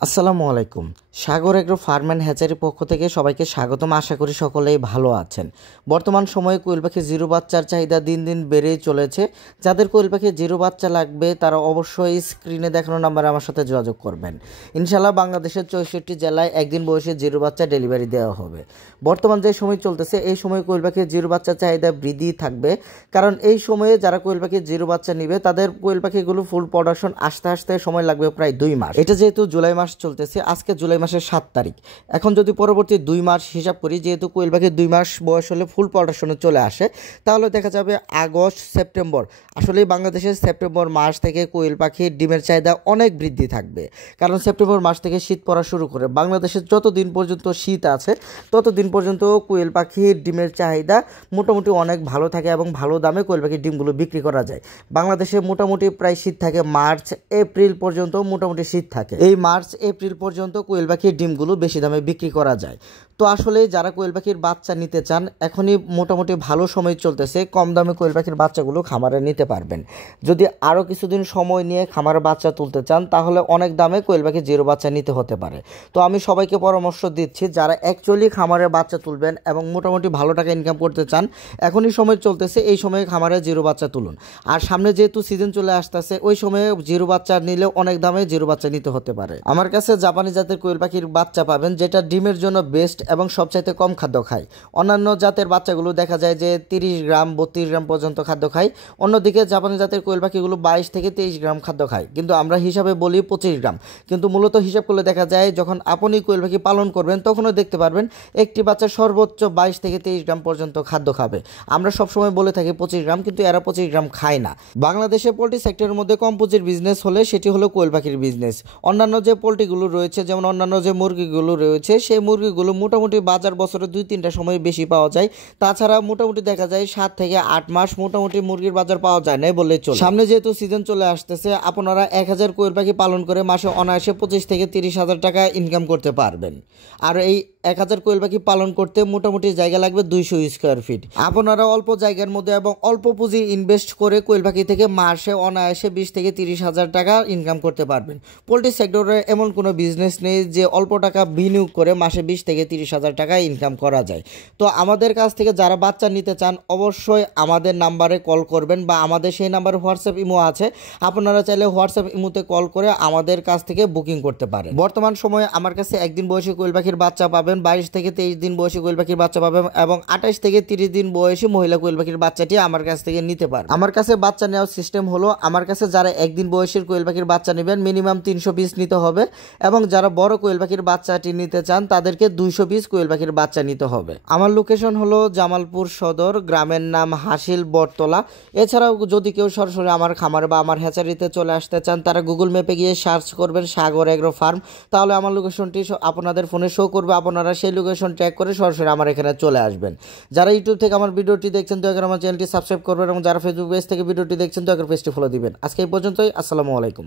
আসসালামু আলাইকুম। সাগর agro farm and হ্যাচারির পক্ষ থেকে সবাইকে স্বাগতম। আশা করি সকলেই ভালো আছেন। বর্তমান সময়ে কোয়েল পাখি জিরো বাচ্চার চাহিদা দিন দিন বেড়েই চলেছে। যাদের কোয়েল পাখি জিরো বাচ্চা লাগবে তারা অবশ্যই স্ক্রিনে দেখানো নাম্বারে আমার সাথে যোগাযোগ করবেন। ইনশাল্লাহ বাংলাদেশের 64 জেলায় একদিন বয়সে জিরো বাচ্চা ডেলিভারি দেওয়া হবে। বর্তমান যে সময় চলতেছে এই সময় কোয়েল পাখির জিরো বাচ্চার চাহিদা বৃদ্ধি থাকবে, কারণ এই সময়ে যারা কোয়েল পাখির জিরো বাচ্চা নিবে তাদের কোয়েল পাখিগুলো ফুল প্রোডাকশন আসতে আসতে সময় লাগবে প্রায় 2 মাস। এটা যেহেতু জুলাই মাস চলতেছে, আজকে জুলাই মাসের 7 তারিখ। এখন যদি পরবর্তী 2 মাস হিসাব করি, যেহেতু কোয়েল পাখির 2 মাস বয়স হলে ফুল প্রোডাকশনে চলে আসে, তাহলে দেখা যাবে আগস্ট সেপ্টেম্বর, আসলে বাংলাদেশের সেপ্টেম্বর মাস থেকে কোয়েল পাখির ডিমের চাহিদা অনেক বৃদ্ধি থাকবে। কারণ সেপ্টেম্বর মাস থেকে শীত পড়া শুরু করে, বাংলাদেশের যতদিন পর্যন্ত শীত আছে ততদিন পর্যন্ত কোয়েল পাখির ডিমের চাহিদা মোটামুটি অনেক ভালো থাকে এবং ভালো দামে কোয়েল পাখির ডিমগুলো বিক্রি করা যায়। বাংলাদেশে মোটামুটি প্রায় শীত থাকে মার্চ এপ্রিল পর্যন্ত, মোটামুটি শীত থাকে। এই মার্চ এপ্রিল পর্যন্ত কোয়েল পাখির ডিমগুলো বেশি দামে বিক্রি করা যায়। তো আসলে যারা কোয়েল পাখির বাচ্চা নিতে চান, এখনই মোটামুটি ভালো সময় চলতেছে, কম দামে কোয়েল পাখির বাচ্চাগুলো খামারে নিতে পারবেন। যদি আরও কিছুদিন সময় নিয়ে খামারে বাচ্চা তুলতে চান তাহলে অনেক দামে কোয়েল পাখির জিরো বাচ্চা নিতে হতে পারে। তো আমি সবাইকে পরামর্শ দিচ্ছি, যারা অ্যাকচুয়ালি খামারে বাচ্চা তুলবেন এবং মোটামুটি ভালো টাকা ইনকাম করতে চান, এখনই সময় চলতেছে, এই সময়ে খামারে জিরো বাচ্চা তুলুন। আর সামনে যেহেতু সিজন চলে আসতেছে, ওই সময়ে জিরো বাচ্চা নিলে অনেক দামে জিরো বাচ্চা নিতে হতে পারে। আমার কাছে জাপানি জাতের কোয়েল পাখির বাচ্চা পাবেন, যেটা ডিমের জন্য বেস্ট এবং সবচাইতে কম খাদ্য খায়। অন্যান্য জাতের বাচ্চাগুলো দেখা যায় যে 30 গ্রাম 32 গ্রাম পর্যন্ত খাদ্য খায়, অন্যদিকে জাপানি জাতের কোয়েল পাখিগুলো 22 থেকে 23 গ্রাম খাদ্য খায়, কিন্তু আমরা হিসাবে বলি 25 গ্রাম। কিন্তু মূলত হিসাব করলে দেখা যায় যখন আপনি কোয়েল পাখি পালন করবেন তখনও দেখতে পারবেন একটি বাচ্চা সর্বোচ্চ 22 থেকে 23 গ্রাম পর্যন্ত খাদ্য খাবে। আমরা সবসময় বলে থাকি 25 গ্রাম, কিন্তু এরা 25 গ্রাম খায় না। বাংলাদেশে পোলট্রি সেক্টরের মধ্যে কম পুঁজির বিজনেস হলে সেটি হলো কোয়েল পাখির বিজনেস। অন্যান্য যে পোলট্রিগুলো রয়েছে, যেমন অন্যান্য যে মুরগিগুলো রয়েছে, সেই মুরগিগুলো মোটামুটি বাজার বছরে 2-3টা সময় বেশি পাওয়া যায়। তাছাড়া মোটামুটি দেখা যায় 7 থেকে 8 মাস মোটামুটি মুরগির বাজার পাওয়া যায় না বললেই চলে। সামনে যেহেতু সিজন চলে আসতেছে, আপনারা 1000 কোয়েল পাখি পালন করে মাসে অনায়াসে 25 থেকে 30 হাজার টাকা ইনকাম করতে পারবেন। আর এই 1000 কোয়েল পাখি পালন করতে মোটামুটি জায়গা লাগবে 200 স্কোয়ার ফিট। আপনারা অল্প জায়গার মধ্যে এবং অল্প পুঁজি ইনভেস্ট করে কোয়েল পাখি থেকে মাসে অনায়াসে 20 থেকে 30 হাজার টাকা ইনকাম করতে পারবেন। পোলট্রি সেক্টরে এমন কোনো বিজনেস নেই যে অল্প টাকা বিনিয়োগ করে মাসে 20 থেকে 30 হাজার টাকা ইনকাম করা যায়। তো আমাদের কাছ থেকে যারা বাচ্চা নিতে চান অবশ্যই আমাদের নাম্বারে কল করবেন, বা আমাদের সেই নাম্বারে হোয়াটসঅ্যাপ ইমো আছে, আপনারা চাইলে হোয়াটসঅ্যাপ ইমোতে কল করে আমাদের কাছ থেকে বুকিং করতে পারেন। বর্তমান সময়ে আমার কাছে একদিন বয়সী কোয়েল পাখির বাচ্চা পাবেন, 22 থেকে 23 দিন বয়সী কোয়েল পাখির বাচ্চা পাবেন এবং 28 থেকে 30 দিন বয়সী মহিলা কোয়েল পাখির বাচ্চাটি আমার কাছ থেকে নিতে পারেন। আমার কাছে বাচ্চা নেওয়ার সিস্টেম হলো, আমার কাছে যারা একদিন বয়সের কোয়েল পাখির বাচ্চা নেবেন মিনিমাম 300 পিস নিতে হবে, এবং যারা বড় কোয়েল পাখির বাচ্চাটি নিতে চান তাদেরকে 200 পিস কোয়েল পাখির বাচ্চা নিতে হবে। আমার লোকেশন হলো জামালপুর সদর, গ্রামের নাম হাসিল বটতলা। এছাড়াও যদি কেউ সরাসরি আমার খামারে বা আমার হ্যাচারিতে চলে আসতে চান, তারা গুগল ম্যাপে গিয়ে সার্চ করবেন সাগর এগ্রো ফার্ম, তাহলে আমার লোকেশনটি আপনাদের ফোনে শো করবে। আপনারা সেই লোকেশন ট্র্যাক করে সরাসরি আমার এখানে চলে আসবেন। যারা ইউটিউব থেকে আমার ভিডিওটি দেখছেন দয়া করে আমার চ্যানেলটি সাবস্ক্রাইব করবেন, এবং যারা ফেসবুক পেজ থেকে ভিডিওটি দেখছেন দয়া করে পেজটি ফলো দিবেন। আজকে এই পর্যন্তই। আসসালামু আলাইকুম।